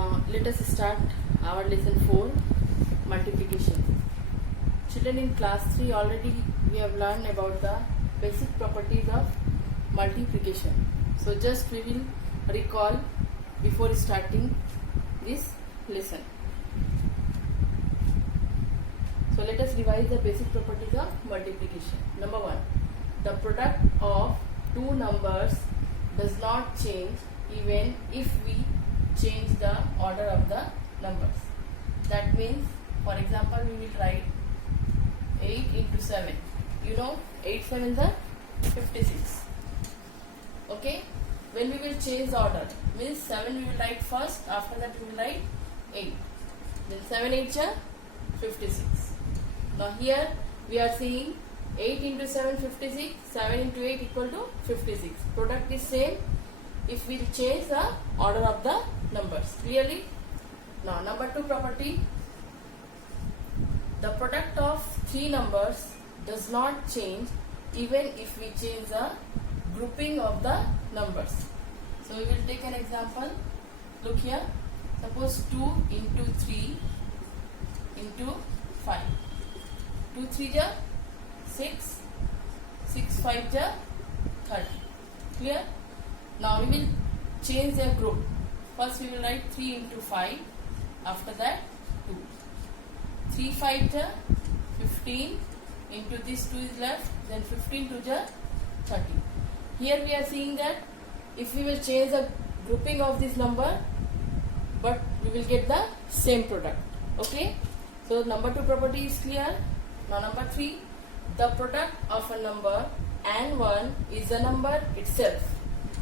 Now let us start our lesson 4, multiplication. Children, in class 3 already we have learned about the basic properties of multiplication. So just we will recall before starting this lesson. So let us revise the basic properties of multiplication. Number 1, the product of two numbers does not change even if we change the order of the numbers. That means, for example, we will write 8 into 7. You know, 8 7 are 56. Okay? When we will change the order, means 7 we will write first, after that we will write 8. Then 7 8 are 56. Now here we are seeing 8 into 7 56, 7 into 8 equal to 56. Product is same if we change the order of the numbers. Clearly? Now number 2 property, the product of three numbers does not change even if we change the grouping of the numbers. So we will take an example. Look here. Suppose 2 into 3 into 5. 2 3 ja 6, 6 5 ja 30. Clear? Now we will change their group. First we will write 3 into 5. After that 2. 3 5 ja 15. Into this 2 is left. Then 15 2 ja 30. Here we are seeing that if we will change the grouping of this number, but we will get the same product. Okay? So number 2 property is clear. Now number 3, the product of a number and 1 is the number itself.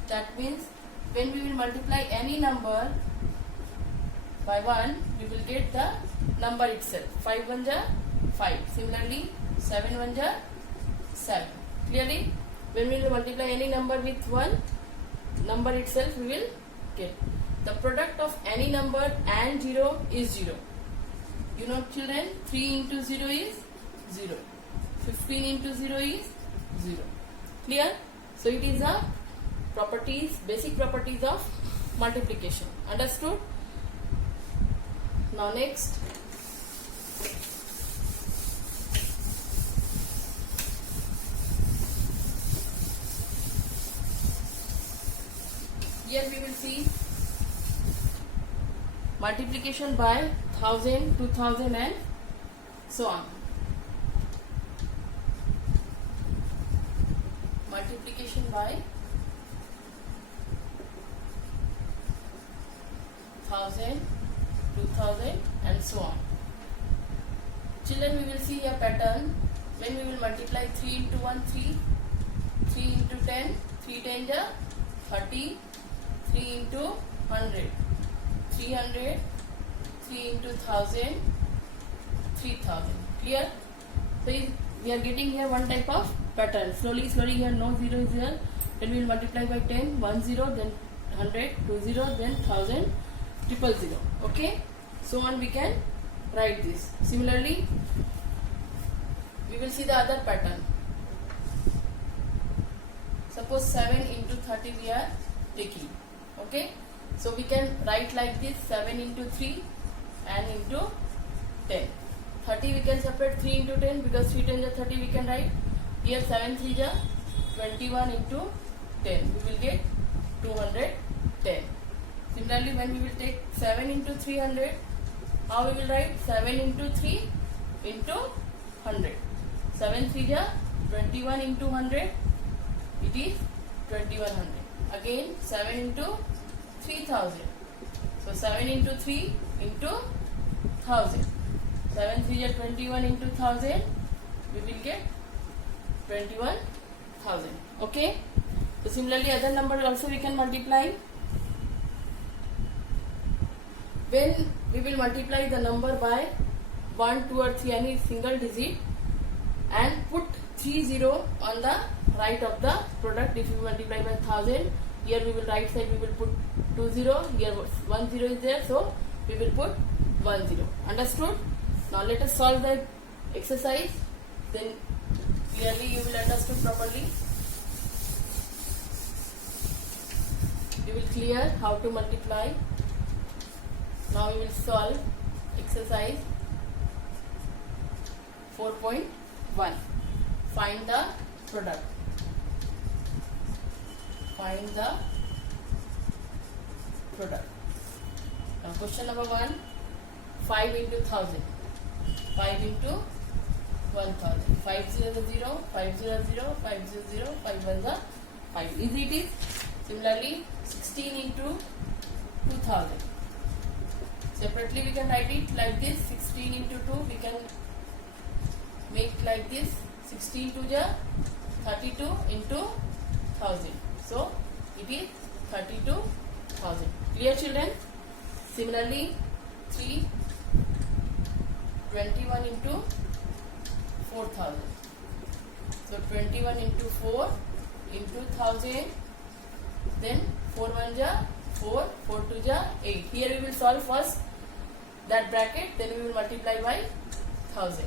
That means when we will multiply any number by 1, we will get the number itself. 5 1 ja 5. Similarly 7 1 ja 7. Clearly, when we will multiply any number with 1, number itself we will get. The product of any number and 0 is 0. You know, children, 3 into 0 is 0. 15 into 0 is 0. Clear? So it is a properties, basic properties of multiplication. Understood? Now next, here we will see multiplication by 1000, 2000 and so on. Multiplication by 1000, 2000 and so on. Children, we will see a pattern. When we will multiply 3 into 1 3, 3 into 10, 3 10 ja 30, 3 into 100, 300, 3 into 1000, 3000. Clear? So we are getting here one type of pattern. Slowly here no 0 is here. Then we will multiply by 10, 1 0, then 100, 2 0, then 1000, 000. Okay? So on we can write this. Similarly, we will see the other pattern. Suppose 7 into 30 we are taking. Okay? So we can write like this, 7 into 3 and into 10. 30 we can separate 3 into 10 because 3 10 is 30 we can write. Here 7 3 is 21 into 10. We will get 210. Similarly, when we will take 7 into 300, how we will write? 7 into 3 into 100. 7 3 is 21 into 100. It is 2100. Again 7 into 3000. So 7 into 3 into 1000. 7 3 is 21 into 1000. We will get 21,000. Okay? So similarly, other number also we can multiply. When we will multiply the number by 1, 2 or 3, any single digit, and put 30 on the right of the product. If we multiply by 1000, here we will right side we will put 20, here 10 is there, so we will put 10. Understood? Now let us solve the exercise, then clearly you will understand properly. You will clear how to multiply. Now we will solve exercise 4.1. Find the product. Find the product. Now question number 1. 5 into 1000. 5 into 1000. 500, 500, 500, 5 5. Easy it is. Similarly, 16 into 2000. Separately we can write it like this. 16 into 2 we can make like this. 16 to the 32 into 1000. So it is 32,000. Clear, children? Similarly, 3 21 into 4000. So 21 into 4 into 1000. Then 4 1 ja 4, 4 2 ja 8. Here we will solve first that bracket, then we will multiply by 1000.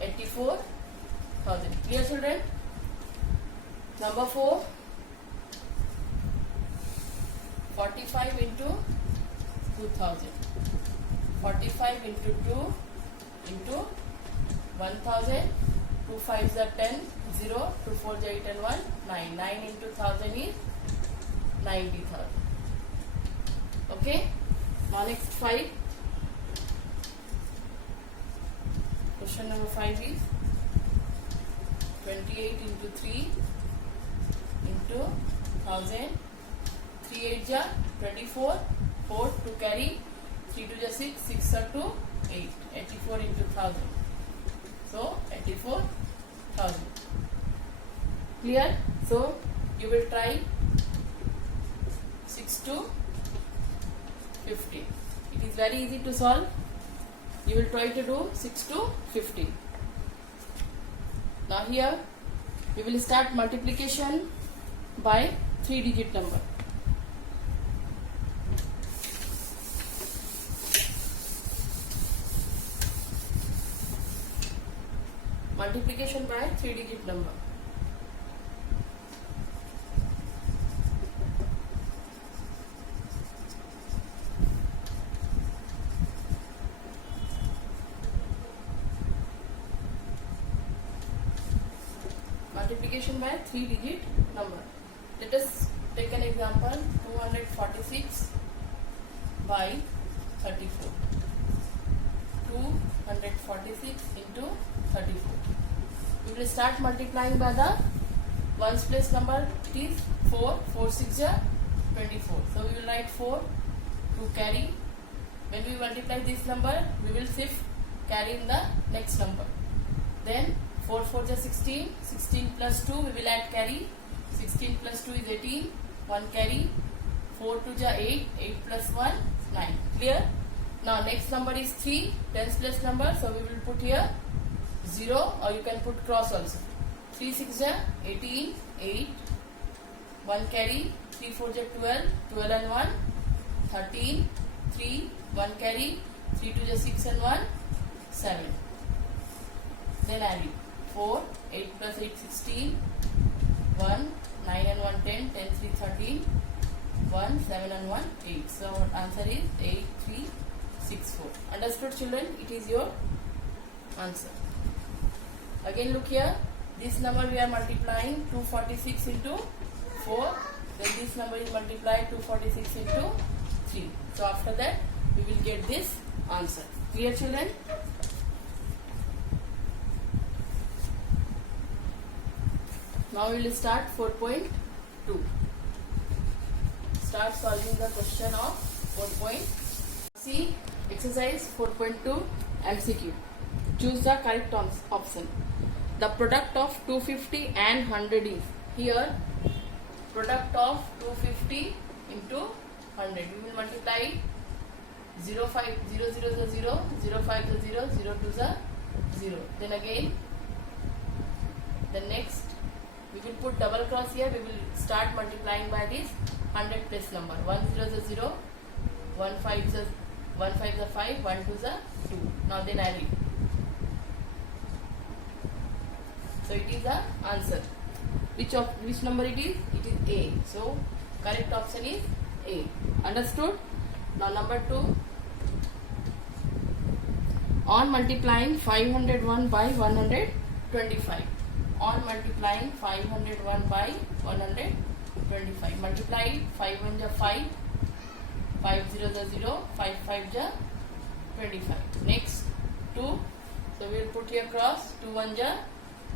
84,000. Clear, children? Number 4. 45 into 2000. 45 into 2 into 1000. 2 5s are 10. 0. 2 4s are 8 and 1. 9. 9 into 1000 is 90,000. Okay. Now next 5. Question number 5 is 28 into 3 into 1000. 3 8 ja 24. 4 to carry. 3 2 ja 6. 6 are 2. 8. 84 into 1000. So 84,000. Clear? So you will try 6 to 50. It is very easy to solve. You will try to do 6 to 50. Now here we will start multiplication by 3-digit number. Multiplication by 3-digit number. Multiplication by 3-digit number. Let us take an example. 246 by 34. 246 into 34. We will start multiplying by the ones place number. It is 4. 4 6 ja 24. So we will write 4 to carry. When we multiply this number, we will shift carry in the next number. Then 4 4 ja 16. 16 plus 2 we will add carry. 16 plus 2 is 18. 1 carry. 4 2 ja 8. 8 plus 1 9. Clear? Now next number is 3. Tens place number. So we will put here 0, or you can put cross also. 3 6 ja 18. 8. 1 carry. 3 4 ja 12. 12 and 1 13. 3 1 carry. 3 2 ja 6 and 1 7. Then add it. 4 8 plus 8 16. 1 9 and 1 10. 10 3 13. 1 7 and 1 8. So our answer is 8 3 6 4. Understood, children? It is your answer. Again look here. This number we are multiplying 246 into 4. Then this number is multiplied 246 into 3. So after that we will get this answer. Clear, children? Now we will start 4.2. Start solving the question of 4. See exercise 4.2 MCQ. Choose the correct option. The product of 250 and 100 is here. Product of 250 into 100. We will multiply 0 5 0 0 is 0, 0 5 is 0, 0 2 is 0. Then again the next we will put double cross here. We will start multiplying by this 100 place number. 1 0 is 0, 1 5 is 1 5 is 5, 1 2 is 2. Now then add it. So it is the answer. Which number it is? It is A. So correct option is A. Understood? Now number 2, On multiplying 501 by 125. On multiplying 501 by 125. Multiply it. 5 1 ja 5. 5 0 ja 0. 5 5 ja 25. Next 2. So we will put here cross. 2 1 ja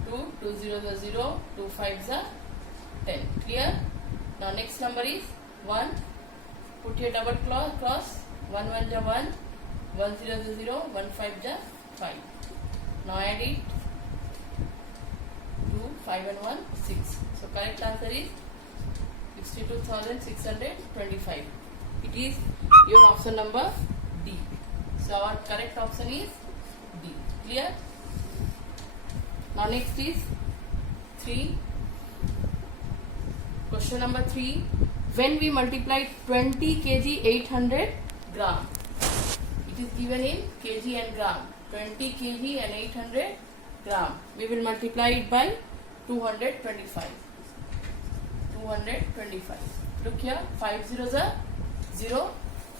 2. 2 0 ja 0. 2 5 ja 10. Clear? Now next number is 1. Put here double cross. 1 1 ja 1. 1 0 ja 0. 1 5 ja 5. Now add it. 2, 5 and 1, 6. So correct answer is 62,625. It is your option number D. So our correct option is D. Clear? Now next is 3. Question number 3. When we multiply 20 kg 800 gram. It is given in kg and gram. 20 kg and 800 gram. We will multiply it by 225. 225. Look here. 5 zeros are 0.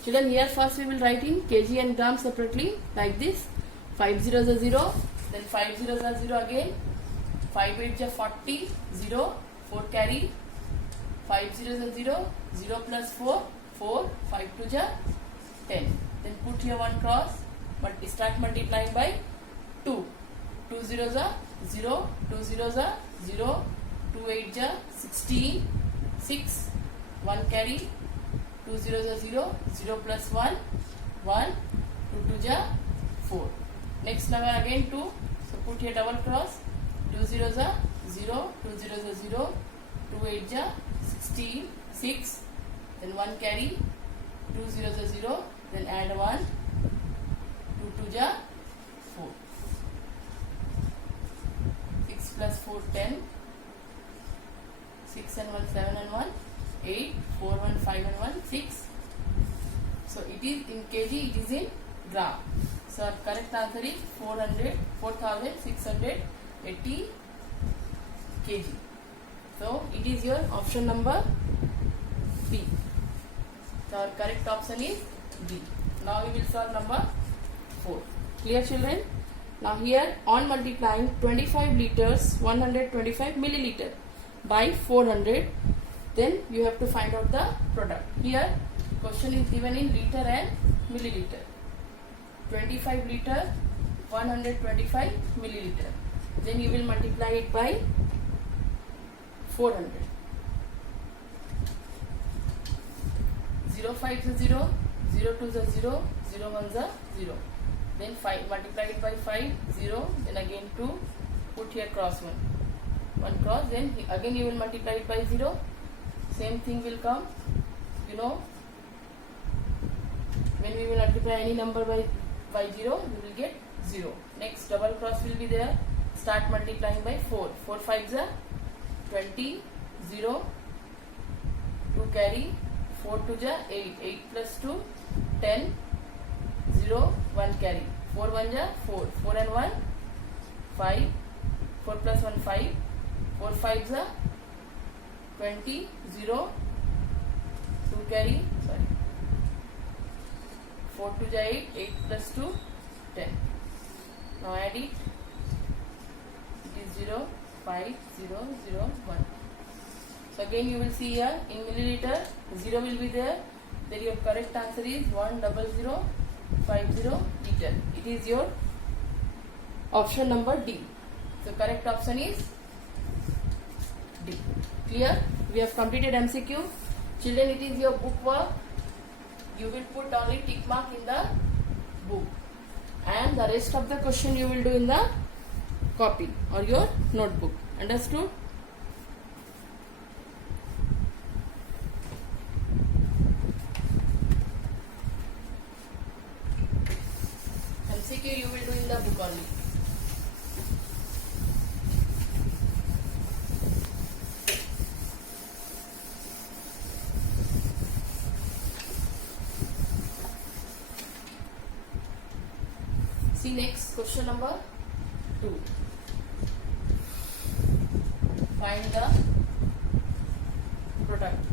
Children, here first we will write in kg and gram separately like this. 5 zeros are 0. Then 5 zeros are 0 again. 5 8 are 40. 0. 4 carry. 5 zeros are 0. 0 plus 4. 4. 5 2 are 10. Then put here one cross. But start multiplying by 2. 2 zeros are 0. 2 zeros are 0. 2 8 are 16. 6. 1 carry. 2 zeros are 0. 0 plus 1. 1. 2 2 are 4. Next number again 2. So put here double cross. 2 zeros are 0. 2 zeros are 0. 2 8 are 16. 6. Then 1 carry. 2 zeros are 0. Then add 1. 2 2 are 4. 6 plus 4 10. 6 and 1 7 and 1 8. 4 1 5 and 1 6. So it is in kg, it is in gram. So our correct answer is 4680 kg. So it is your option number B. So our correct option is B. Now we will solve number 4. Clear, children? Now here on multiplying 25 liters 125 milliliter by 400, then you have to find out the product. Here question is given in liter and milliliter. 25 liter 125 milliliter. Then you will multiply it by 400. 0 5 is 0, 0 2 is 0, 0 1 is 0. Then 5, multiply it by 5, 0, then again 2, put here cross 1. 1 cross, then again you will multiply it by 0. Same thing will come, you know. When we will multiply any number by 0, we will get 0. Next double cross will be there. Start multiplying by 4. 4 5s are 20, 0, 2 carry, 4 2s are 8. 8 plus 2, 10, 0, 1 carry. 4 1s are 4. 4 and 1, 5. 4 plus 1, 5. 4 5s are 20, 0, 2 carry, sorry. 4 2 is 8, 8 plus 2, 10. Now add it. It is 0, 5, 0, 0, 1. So again you will see here in milliliter, 0 will be there. Then your correct answer is 10050 liter. It is your option number D. So correct option is D. Clear? We have completed MCQ. Children, it is your book work. You will put only tick mark in the book. And the rest of the question you will do in the copy or your notebook. Understood? MCQ you will do in the book only. See next question number 2. Find the product.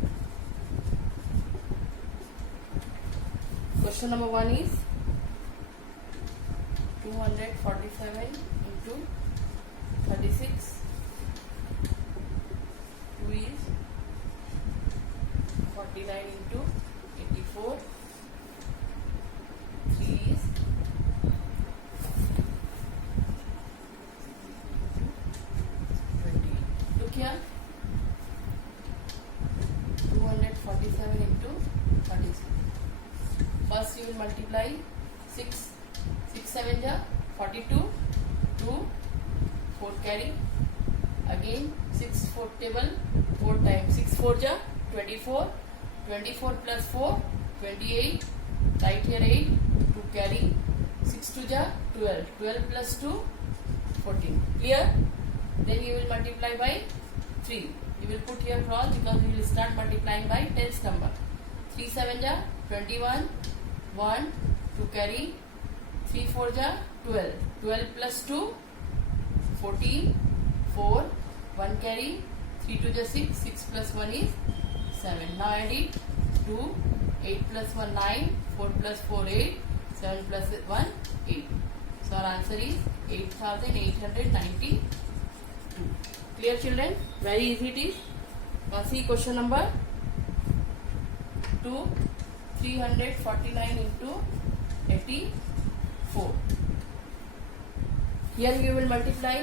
Question number 1 is 247 into 36. 2 is 49 into 84. 3 is 20. Look here. 247 into 36. First you will multiply 6. 6 7 ja 42. 2 4 carry. Again 6 4 table 4 times. 6 4 ja 24. 24 plus 4 28. Right here 8. 2 carry. 6 2 ja 12. 12 plus 2 14. Clear? Then you will multiply by 3. You will put here cross because you will start multiplying by tens number. 3 7 ja 21. 1 2 carry. 3 4 ja 12. 12 plus 2 14. 4 1 carry. 3 2 ja 6. 6 plus 1 is 7. Now add it. 2 8 plus 1 9. 4 plus 4 8. 7 plus 1 8. So our answer is 8892. Clear children? Very easy it is. Now see question number 2. 349 into 84. Here we will multiply.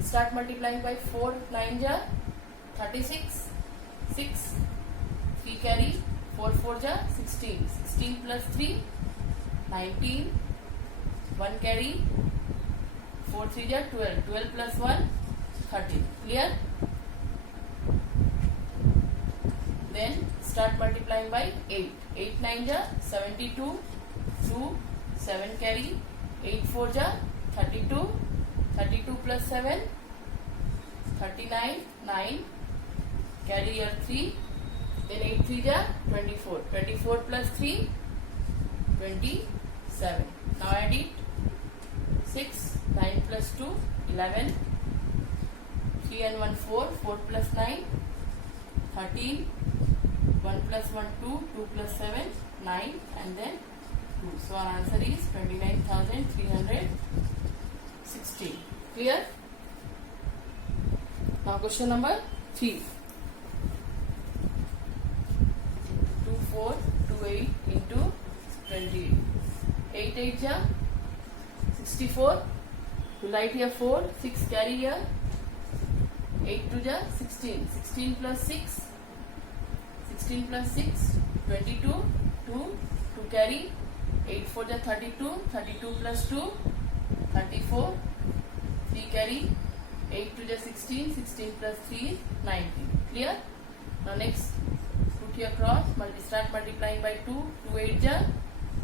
Start multiplying by 4 9 ja 36. 6 3 carry. 4 4 ja 16. 16 plus 3 19. 1 carry. 4 3 ja 12. 12 plus 1 13. Clear? Then start multiplying by 8. 8 9 ja 72. 2 7 carry. 8 4 ja 32. 32 plus 7 39. 9 carry here 3. Then 8 3 ja 24. 24 plus 3 27. Now add it. 6 9 plus 2 11. 3 and 1 4. 4 plus 9 13. 1 plus 1 2. 2 plus 7 9 and then 2. So our answer is 29,316. Clear? Now question number 3. 2428 into 28. 8 8 ja 64. To write here 4. 6 carry here. 8 2 ja 16. 16 plus 6. 16 plus 6. 22. 2. 2 carry. 8 4 ja 32. 32 plus 2. 34. 3 carry. 8 2 ja 16. 16 plus 3 is 19. Clear? Now next put here cross. Start multiplying by 2. 2 8 ja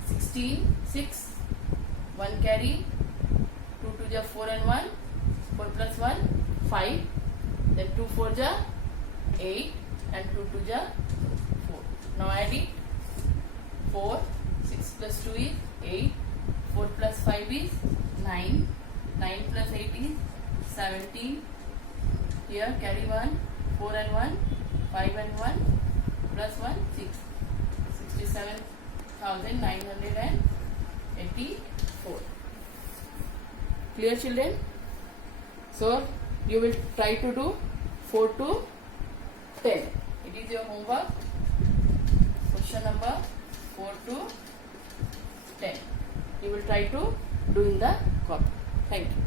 16. 6. 1 carry. 2 2 ja 4 and 1. 4 plus 1 5. Then 2 4 ja 8 and 2 2 ja 4. Now add it. 4. 6 plus 2 is 8. 4 plus 5 is 9. 9 plus 8 is 17. Here carry 1. 4 and 1. 5 and 1. Plus 1 6. 67,984. Clear children? So you will try to do 4 to 10. It is your homework. Question number 4 to 10. You will try to do in the copy. Thank you.